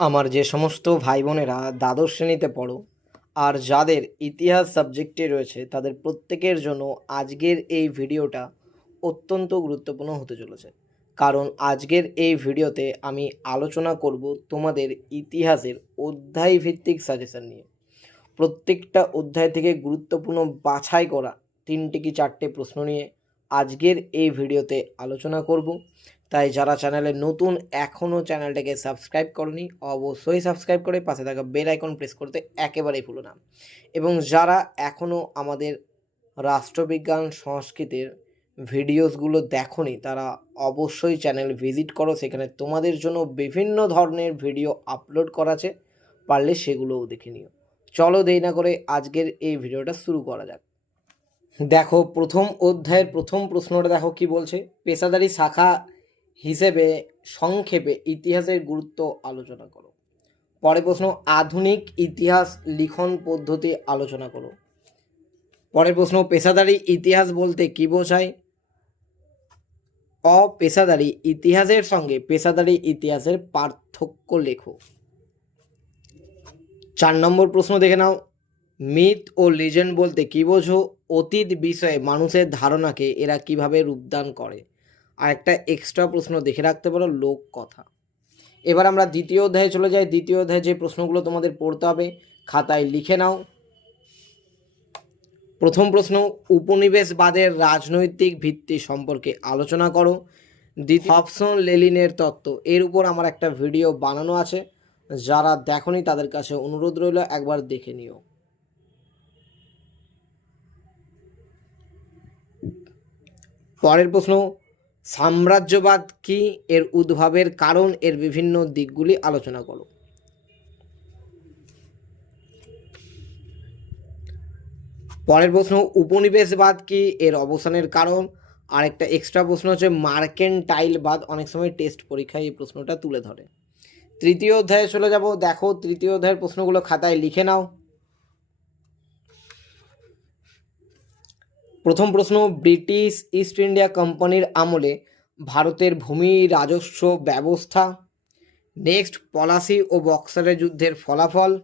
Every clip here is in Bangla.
আমার যে সমস্ত ভাই বোনেরা দ্বাদশ শ্রেণীতে পড়ো আর যাদের ইতিহাস সাবজেক্টে রয়েছে, তাদের প্রত্যেকের জন্য আজকের এই ভিডিওটা অত্যন্ত গুরুত্বপূর্ণ হতে চলেছে। কারণ আজকের এই ভিডিওতে আমি আলোচনা করব তোমাদের ইতিহাসের অধ্যায় ভিত্তিক সাজেশন নিয়ে। প্রত্যেকটা অধ্যায় থেকে গুরুত্বপূর্ণ বাছাই করা তিনটে কি চারটে প্রশ্ন নিয়ে আজকের এই ভিডিওতে আলোচনা করব। তাই যারা চ্যানেলে নতুন, এখনও চ্যানেলটাকে সাবস্ক্রাইব করনি, অবশ্যই সাবস্ক্রাইব করে পাশে থাকা বেল আইকন প্রেস করতে একেবারেই ভুলো না। এবং যারা এখনও আমাদের রাষ্ট্রবিজ্ঞান, সংস্কৃতির ভিডিওসগুলো দেখোনি, তারা অবশ্যই চ্যানেল ভিজিট করো। সেখানে তোমাদের জন্য বিভিন্ন ধরনের ভিডিও আপলোড করা আছে, পারলে সেগুলোও দেখে নিও। চলো দেরি না করে আজকের এই ভিডিওটা শুরু করা যাক। দেখো, প্রথম অধ্যায়ের প্রথম প্রশ্নটা দেখো কি বলছে? পেশাদারি শাখা হিসেবে সংক্ষেপে ইতিহাসের গুরুত্ব আলোচনা করো। পরে প্রশ্ন, আধুনিক ইতিহাস লিখন পদ্ধতি আলোচনা করো। পরের প্রশ্ন, পেশাদারি ইতিহাস বলতে কি বোঝায়? অপেশাদারি ইতিহাসের সঙ্গে পেশাদারি ইতিহাসের পার্থক্য লেখো। চার নম্বর প্রশ্ন দেখে নাও। মিথ ও লিজেন্ড বলতে কি বোঝো? অতীত বিষয়ে মানুষের ধারণাকে এরা কীভাবে রূপদান করে? আর একটা এক্সট্রা প্রশ্ন দেখে রাখতে পারো, লোক কথা। এবার আমরা দ্বিতীয় অধ্যায়ে চলে যাই। দ্বিতীয় অধ্যায়ে যে প্রশ্নগুলো তোমাদের পড়তে হবে, খাতায় লিখে নাও। প্রথম প্রশ্ন, উপনিবেশবাদের রাজনৈতিক ভিত্তি সম্পর্কে আলোচনা করো। দ্বিতীয়, হবসন লেলিনের তত্ত্ব, এর উপর আমার একটা ভিডিও বানানো আছে। যারা দেখনি, তাদের কাছে অনুরোধ রইল, একবার দেখে নিও। পরের প্রশ্ন, সাম্রাজ্যবাদ কি এর উদ্ভবের কারণ এর বিভিন্ন দিকগুলি আলোচনা করো। পরের প্রশ্ন, উপনিবেশবাদ কি এর অবসানের কারণ? আর একটা এক্সট্রা প্রশ্ন হচ্ছে, মার্কেন্টাইলবাদ অনেক সময় টেস্ট পরীক্ষায় এই প্রশ্নটা তুলে ধরে। তৃতীয় অধ্যায়ে চলে যাব। দেখো, তৃতীয় অধ্যায়ের প্রশ্নগুলো খাতায় লিখে নাও। প্রথম প্রশ্ন, ব্রিটিশ ইস্ট ইন্ডিয়া কোম্পানির আমলে ভারতের ভূমি রাজস্ব ব্যবস্থা। নেক্সট, পলাশি ও বক্সারের যুদ্ধের ফলাফল।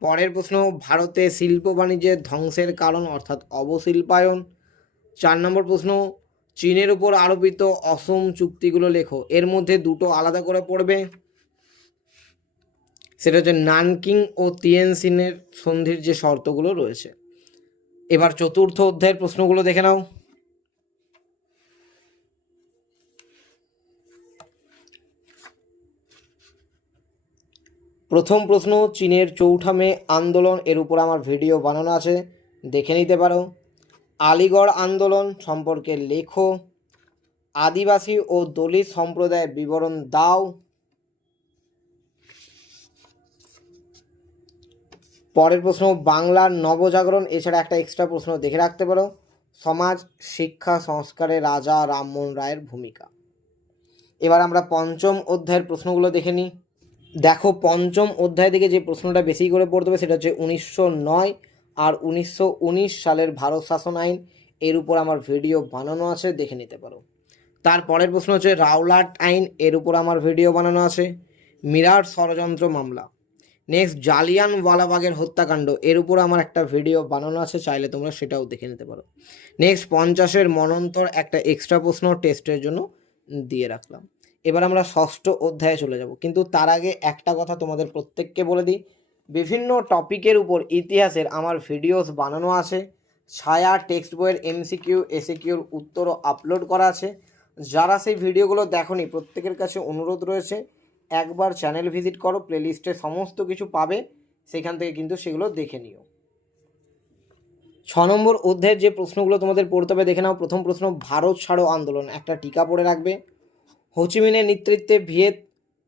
পরের প্রশ্ন, ভারতে শিল্প বাণিজ্যের ধ্বংসের কারণ, অর্থাৎ অবশিল্পায়ন। চার নম্বর প্রশ্ন, চীনের উপর আরোপিত অসম চুক্তিগুলো লেখো। এর মধ্যে দুটো আলাদা করে পড়বে। সেটা হচ্ছে, নানকিং ও তিয়ানসিনের সন্ধির যে শর্তগুলো রয়েছে। এবার চতুর্থ অধ্যায়ের প্রশ্নগুলো দেখে নাও। প্রথম প্রশ্ন, চীনের চৌঠা মে আন্দোলন, এর উপর আমার ভিডিও বানানো আছে, দেখে নিতে পারো। আলিগড় আন্দোলন সম্পর্কে লেখো। আদিবাসী ও দলিত সম্প্রদায়ের বিবরণ দাও। পরের প্রশ্ন, বাংলার নবজাগরণ, এছাড়া একটা এক্সট্রা প্রশ্ন দেখে রাখতে পারো। সমাজ, শিক্ষা, সংস্কারে রাজা রামমোহন রায়ের ভূমিকা। এবার আমরা পঞ্চম অধ্যায়ের প্রশ্নগুলো দেখে নিই। দেখো, পঞ্চম অধ্যায় থেকে যে প্রশ্নটা বেশি করে পড়তে হবে, সেটা হচ্ছে উনিশশো নয় আর উনিশশো উনিশ সালের ভারত শাসন আইন। এর উপর আমার ভিডিও বানানো আছে, দেখে নিতে পারো। তার পরের প্রশ্ন হচ্ছে, রাওলাট আইন, এর উপর আমার ভিডিও বানানো আছে। মিরাট ষড়যন্ত্র মামলা। নেক্সট জালিয়ান ওয়ালাবাগের হত্যাকাণ্ড। এর উপর আমার একটা ভিডিও বানানো আছে, চাইলে তোমরা সেটাও দেখে নিতে পারো। নেক্সট পঞ্চাশের মনন্তর একটা এক্সট্রা প্রশ্ন টেস্টের জন্য দিয়ে রাখলাম। এবার আমরা ষষ্ঠ অধ্যায়ে চলে যাব। কিন্তু তার আগে একটা কথা তোমাদের প্রত্যেককে বলে দিই। বিভিন্ন টপিকের উপর ইতিহাসের আমার ভিডিওস বানানো আছে। ছায়া টেক্সট বইয়ের এমসিকিউ এসিকিউর উত্তরও আপলোড করা আছে। যারা সেই ভিডিওগুলো দেখনি, প্রত্যেকের কাছে অনুরোধ রয়েছে। একবার চ্যানেল ভিজিট করো প্লেলিস্টে সমস্ত কিছু পাবে, সেখান থেকে কিন্তু সেগুলো দেখে নিও। ছ নম্বর অধ্যায়ের যে প্রশ্নগুলো তোমাদের পড়তে হবে, দেখে নাও। প্রথম প্রশ্ন, ভারত ছাড়ো আন্দোলন। একটা টিকা পড়ে রাখবে। হোচিমিনের নেতৃত্বে ভিয়েত,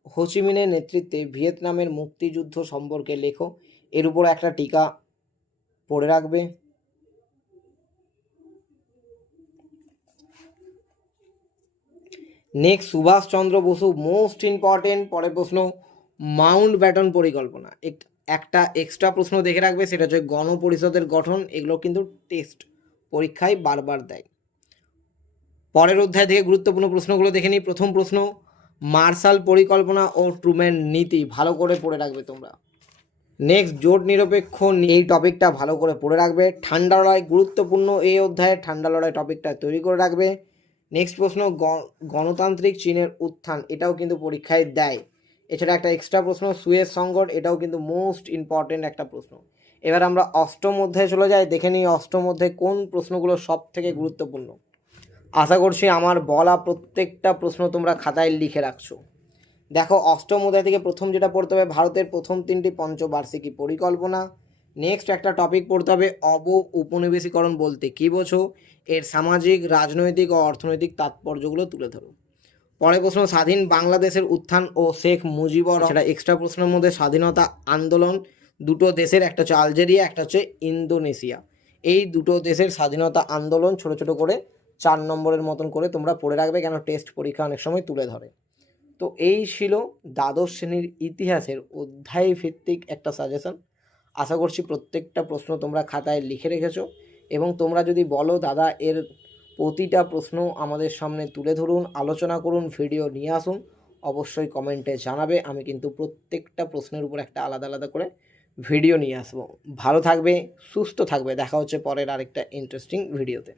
হোচিমিনের নেতৃত্বে ভিয়েতনামের মুক্তিযুদ্ধ সম্পর্কে লেখো। এর উপর একটা টিকা পড়ে রাখবে। Next Subhash Chandra Basu most important পরের প্রশ্ন মাউন্ট ব্যাটন পরিকল্পনা। এক- একটা এক্সট্রা প্রশ্ন দেখে রাখবে, সেটা হচ্ছে গণপরিষদের গঠন, এগুলো কিন্তু টেস্ট পরীক্ষায় বারবার দেয়। পরের অধ্যায় থেকে গুরুত্বপূর্ণ প্রশ্নগুলো দেখে নিই। প্রথম প্রশ্ন মার্শাল পরিকল্পনা ও ট্রুম্যান নীতি, ভালো করে পড়ে রাখবে তোমরা। নেক্সট জোট নিরপেক্ষ এই টপিকটা ভালো করে পড়ে রাখবে। ঠান্ডা লড়াই গুরুত্বপূর্ণ, এই অধ্যায়ে ঠান্ডা লড়াই টপিকটা তৈরি করে রাখবে। নেক্সট প্রশ্ন গণতান্ত্রিক চীনের উত্থান, এটাও কিন্তু পরীক্ষায় দেয়। এছাড়া একটা এক্সট্রা প্রশ্ন, সুয়েজ সংকট, এটাও কিন্তু মোস্ট ইম্পর্টেন্ট একটা প্রশ্ন। এবার আমরা অষ্টম অধ্যায়ে চলে যাই, দেখে নিই অষ্টম অধ্যায়ে কোন প্রশ্নগুলো সব থেকে গুরুত্বপূর্ণ। আশা করছি আমার বলা প্রত্যেকটা প্রশ্ন তোমরা খাতায় লিখে রাখছো। দেখো, অষ্টম অধ্যায় থেকে প্রথম যেটা পড়তে হবে, ভারতের প্রথম তিনটি পঞ্চবার্ষিকী পরিকল্পনা। নেক্সট একটা টপিক পড়তে হবে অব উপনিবেশীকরণ বলতে কী বোঝো? এর সামাজিক, রাজনৈতিক ও অর্থনৈতিক তাৎপর্যগুলো তুলে ধরো। পরের প্রশ্ন, স্বাধীন বাংলাদেশের উত্থান ও শেখ মুজিবর সেটা এক্সট্রা প্রশ্নের মধ্যে, স্বাধীনতা আন্দোলন দুটো দেশের, একটা হচ্ছে আলজেরিয়া, একটা হচ্ছে ইন্দোনেশিয়া। এই দুটো দেশের স্বাধীনতা আন্দোলন ছোট ছোট করে চার নম্বরের মতন করে তোমরা পড়ে রাখবে কেন? টেস্ট পরীক্ষা অনেক সময় তুলে ধরে। তো এই ছিল দ্বাদশ শ্রেণির ইতিহাসের অধ্যায় ভিত্তিক একটা সাজেশন আশা করছি প্রত্যেকটা প্রশ্ন তোমরা খাতায় লিখে রেখেছো এবং তোমরা যদি বলো, দাদা, এর প্রতিটা প্রশ্ন আমাদের সামনে তুলে ধরুন, আলোচনা করুন, ভিডিও নিয়ে আসুন, অবশ্যই কমেন্টে জানাবে। আমি কিন্তু প্রত্যেকটা প্রশ্নের উপর একটা আলাদা আলাদা করে ভিডিও নিয়ে আসব। ভালো থাকবে, সুস্থ থাকবে। দেখা হচ্ছে পরের আরেকটা ইন্টারেস্টিং ভিডিওতে